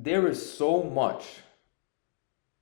there is so much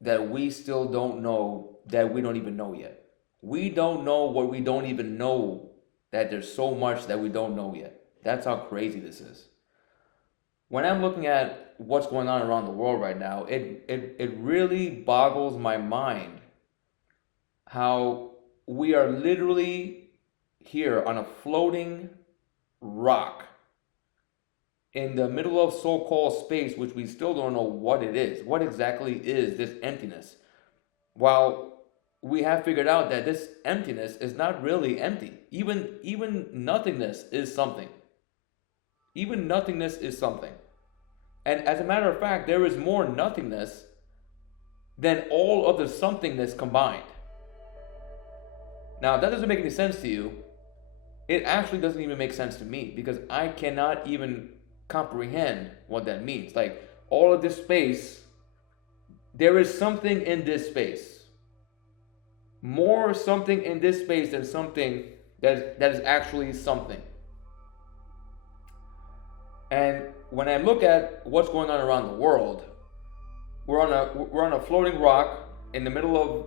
that we still don't know that we don't even know yet. We don't know what we don't even know, that there's so much that we don't know yet. That's how crazy this is. When I'm looking at what's going on around the world right now, it really boggles my mind how we are literally here on a floating rock in the middle of so-called space, which we still don't know what it is. What exactly is this emptiness? While we have figured out that this emptiness is not really empty. Even nothingness is something. Even nothingness is something. And as a matter of fact, there is more nothingness than all of the somethingness combined. Now, if that doesn't make any sense to you, it actually doesn't even make sense to me because I cannot even comprehend what that means. Like all of this space, there is something in this space. More something in this space than something that is actually something. And when I look at what's going on around the world, we're on a floating rock in the middle of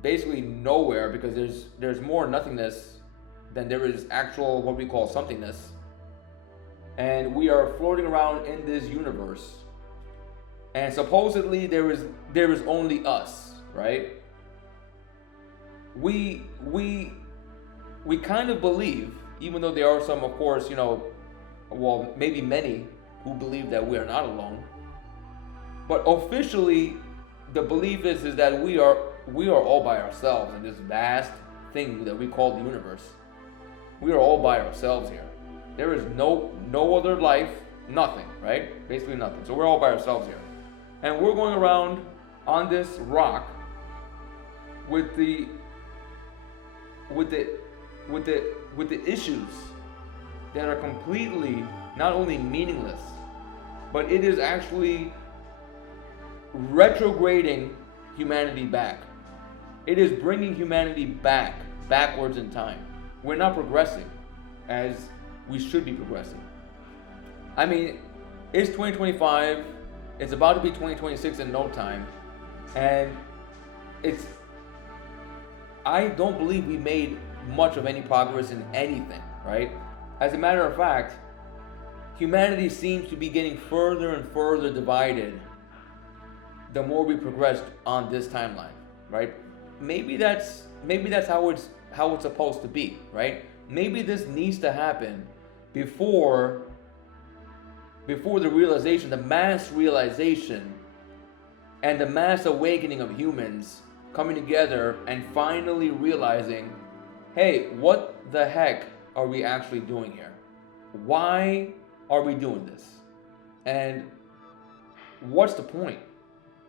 basically nowhere because there's more nothingness than there is actual what we call somethingness. And we are floating around in this universe. And supposedly there is only us, right? We kind of believe, even though there are some, of course, well, maybe many who believe that we are not alone. But officially, the belief is that we are all by ourselves in this vast thing that we call the universe. We are all by ourselves here. There is no other life, nothing, right? Basically nothing. So we're all by ourselves here. And we're going around on this rock with the issues that are completely not only meaningless, but it is actually retrograding humanity back. It is bringing humanity backwards in time. We're not progressing as we should be progressing. I mean, it's 2025, it's about to be 2026 in no time, and I don't believe we made much of any progress in anything, right? As a matter of fact, humanity seems to be getting further and further divided the more we progress on this timeline, right? Maybe that's how it's supposed to be, right? Maybe this needs to happen before the realization, the mass realization and the mass awakening of humans coming together and finally realizing, hey, what the heck are we actually doing here? Why are we doing this? And what's the point?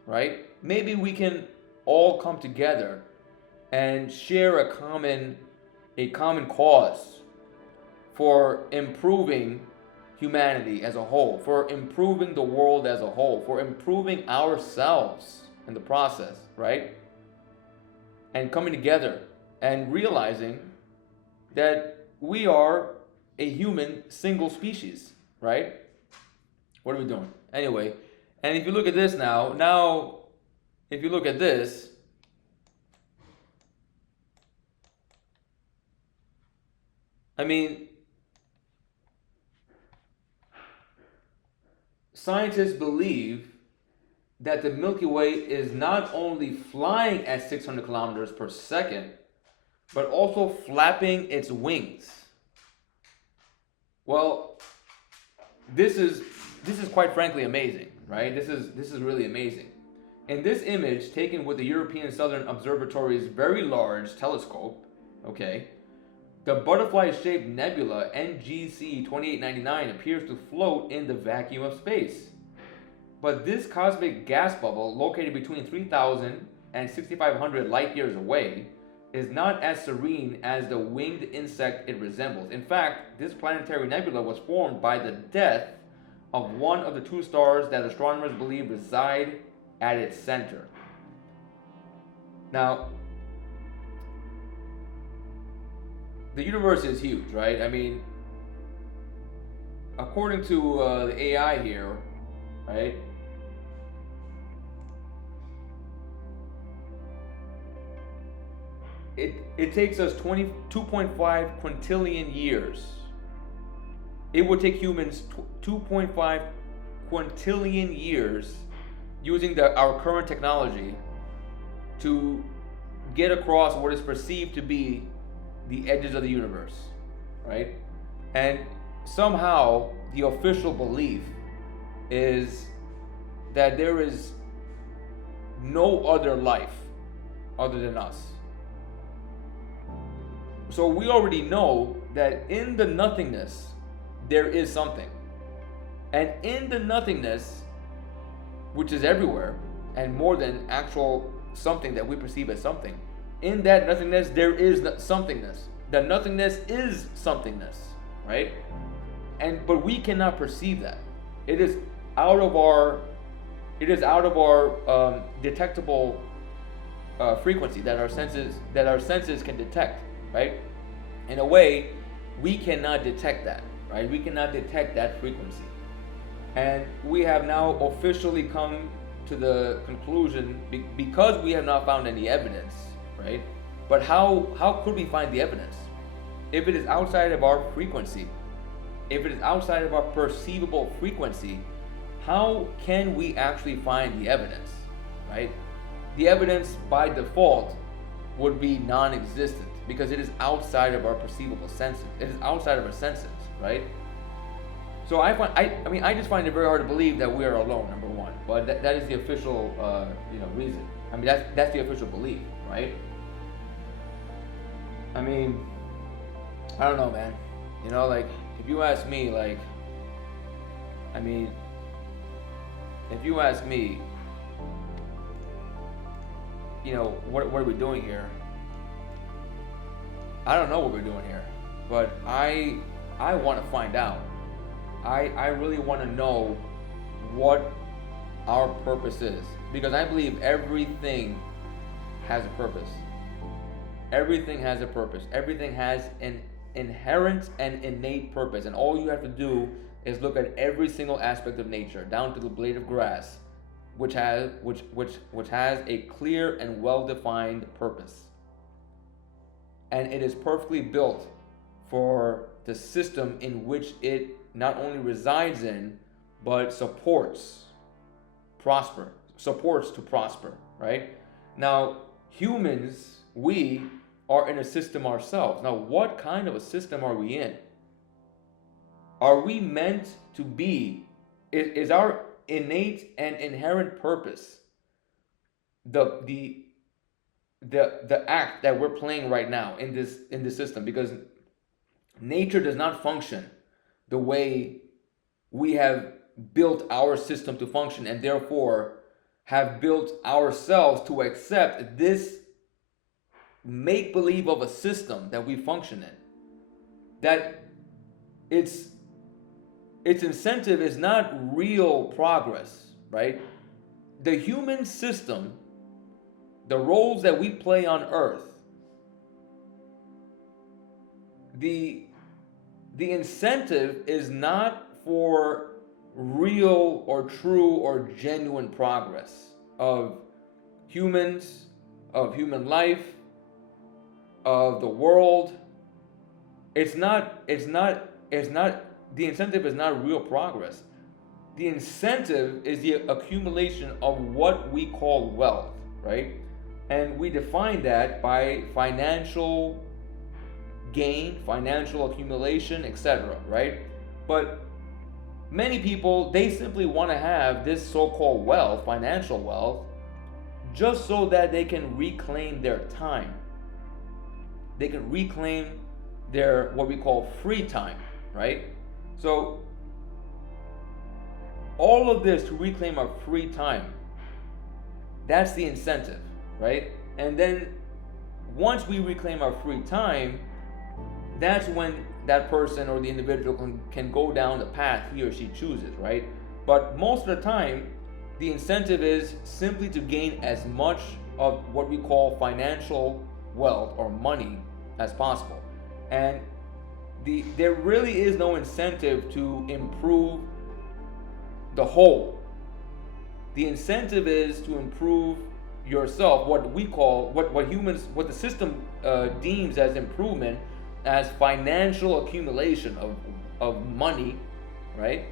Right? Maybe we can all come together and share a common cause for improving humanity as a whole, for improving the world as a whole, for improving ourselves in the process, right? And coming together and realizing that we are a human single species, right? What are we doing? Anyway, and if you look at this now, if you look at this, I mean, scientists believe that the Milky Way is not only flying at 600 kilometers per second, but also flapping its wings. Well, this is quite frankly amazing, right? This is really amazing. In this image taken with the European Southern Observatory's very large telescope, okay, the butterfly-shaped nebula NGC 2899 appears to float in the vacuum of space. But this cosmic gas bubble, located between 3,000 and 6,500 light years away, is not as serene as the winged insect it resembles. In fact, this planetary nebula was formed by the death of one of the two stars that astronomers believe reside at its center. Now, the universe is huge, right? I mean, according to the AI here, right, it takes us 2.5 quintillion years. It would take humans 2.5 quintillion years using our current technology to get across what is perceived to be the edges of the universe, right? And somehow the official belief is that there is no other life other than us. So we already know that in the nothingness there is something. And in the nothingness, which is everywhere and more than actual something that we perceive as something, in that nothingness there is somethingness. The nothingness is somethingness, right? But we cannot perceive that. It is out of our detectable frequency that our senses can detect, right? In a way, we cannot detect that, right? We cannot detect that frequency. And we have now officially come to the conclusion, because we have not found any evidence, right? But how could we find the evidence? If it is outside of our frequency, if it is outside of our perceivable frequency, how can we actually find the evidence, right? The evidence by default would be non-existent because it is outside of our perceivable senses. It is outside of our senses, right? So I just find it very hard to believe that we are alone, number one. But that is the official, reason. I mean, that's the official belief, right? I mean, I don't know, man. You know, like, if you ask me, like, I mean, if you ask me, you know, what are we doing here? I don't know what we're doing here, but I want to find out. I really want to know what our purpose is, because I believe everything has a purpose. Everything has a purpose. Everything has an inherent and innate purpose, and all you have to do is look at every single aspect of nature, down to the blade of grass, which has a clear and well-defined purpose. And it is perfectly built for the system in which it not only resides in, but supports to prosper, right? Now, humans, we are in a system ourselves. Now, what kind of a system are we in? Are we meant to be, is our innate and inherent purpose the act that we're playing right now in this system? Because nature does not function the way we have built our system to function, and therefore have built ourselves to accept this make-believe of a system that we function in. That its incentive is not real progress, right? The human system, the roles that we play on Earth, the incentive is not for real or true or genuine progress of humans, of human life, of the world. It's not the incentive is not real progress. The incentive is the accumulation of what we call wealth, right? And we define that by financial gain, financial accumulation, etc., right? But many people, they simply want to have this so-called wealth, financial wealth, just so that they can reclaim their time. They can reclaim their, what we call, free time, right? So all of this to reclaim our free time, that's the incentive, right? And then once we reclaim our free time, that's when that person or the individual can go down the path he or she chooses, right? But most of the time, the incentive is simply to gain as much of what we call financial wealth or money as possible. And there really is no incentive to improve the whole. The incentive is to improve yourself, what we call, what humans, what the system deems as improvement as financial accumulation of money, right?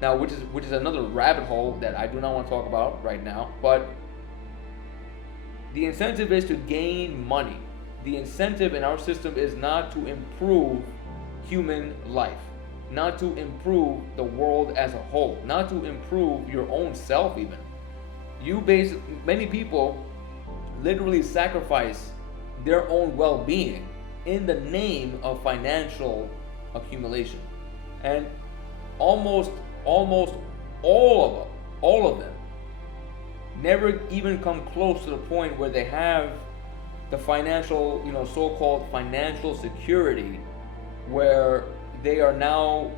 Now, which is another rabbit hole that I do not want to talk about right now, but the incentive is to gain money. The incentive in our system is not to improve human life, not to improve the world as a whole, not to improve your own self even. Many people literally sacrifice their own well-being in the name of financial accumulation. And almost all of them never even come close to the point where they have the financial, so-called financial security, where they are now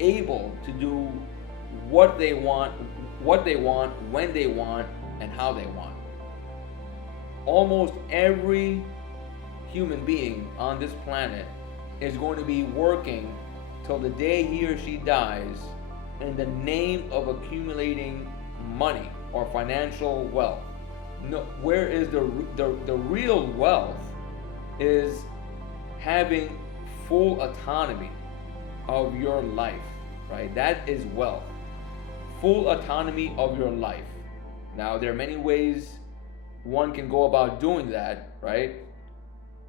able to do what they want, when they want, and how they want. Almost every human being on this planet is going to be working till the day he or she dies in the name of accumulating money or financial wealth. No, where is the real wealth is having full autonomy of your life, right? That is wealth. Full autonomy of your life. Now, there are many ways one can go about doing that, right?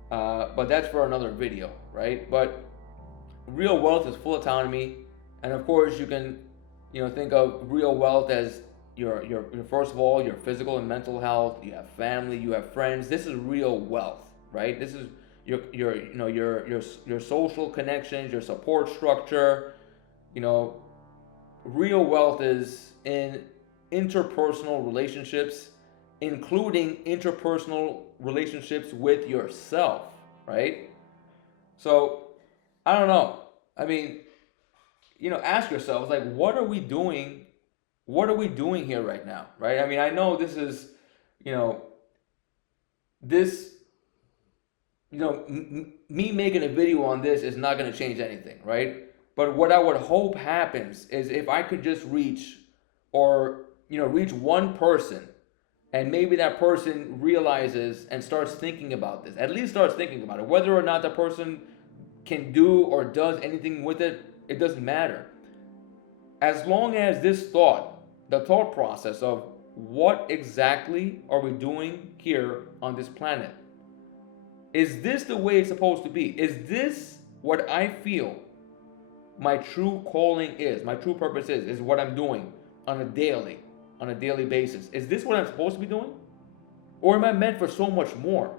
But that's for another video, right? But real wealth is full autonomy, and of course you can, think of real wealth as your first of all, your physical and mental health. You have family, you have friends. This is real wealth, right? This is your social connections, your support structure. Real wealth is in interpersonal relationships, including interpersonal relationships with yourself, right? So, I don't know. I mean, ask yourselves, like, what are we doing? What are we doing here right now, right? I mean, I know this is, me making a video on this is not going to change anything, right? But what I would hope happens is if I could just reach one person, and maybe that person realizes and starts thinking about this, at least starts thinking about it. Whether or not the person can do or does anything with it, it doesn't matter. As long as the thought process of what exactly are we doing here on this planet? Is this the way it's supposed to be? Is this what I feel my true calling is, my true purpose is what I'm doing on a daily basis? Is this what I'm supposed to be doing? Or am I meant for so much more?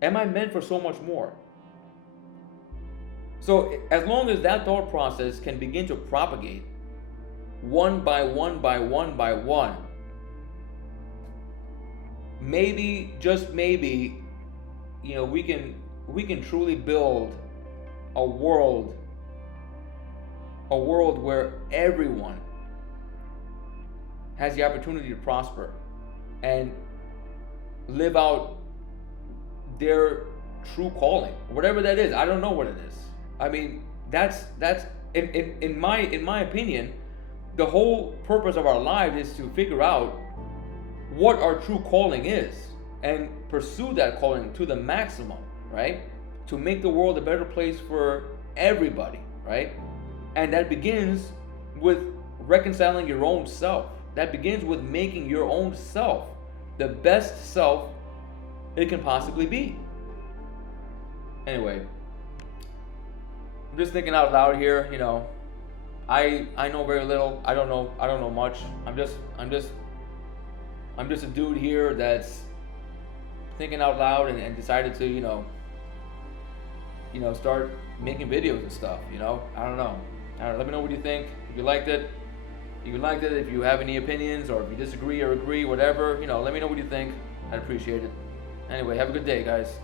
Am I meant for so much more? So as long as that thought process can begin to propagate one by one, maybe, just maybe, we can truly build a world where everyone has the opportunity to prosper and live out their true calling, whatever that is. I don't know what it is. I mean, that's in my opinion, the whole purpose of our lives is to figure out what our true calling is and pursue that calling to the maximum, right? To make the world a better place for everybody, right? And that begins with reconciling your own self. That begins with making your own self the best self it can possibly be. Anyway, I'm just thinking out loud here. I know very little. I don't know much. I'm just a dude here that's thinking out loud and decided to start making videos and stuff. I don't know. Let me know what you think. If you liked it, if you have any opinions, or if you disagree or agree, whatever, let me know what you think. I'd appreciate it. Anyway, have a good day, guys.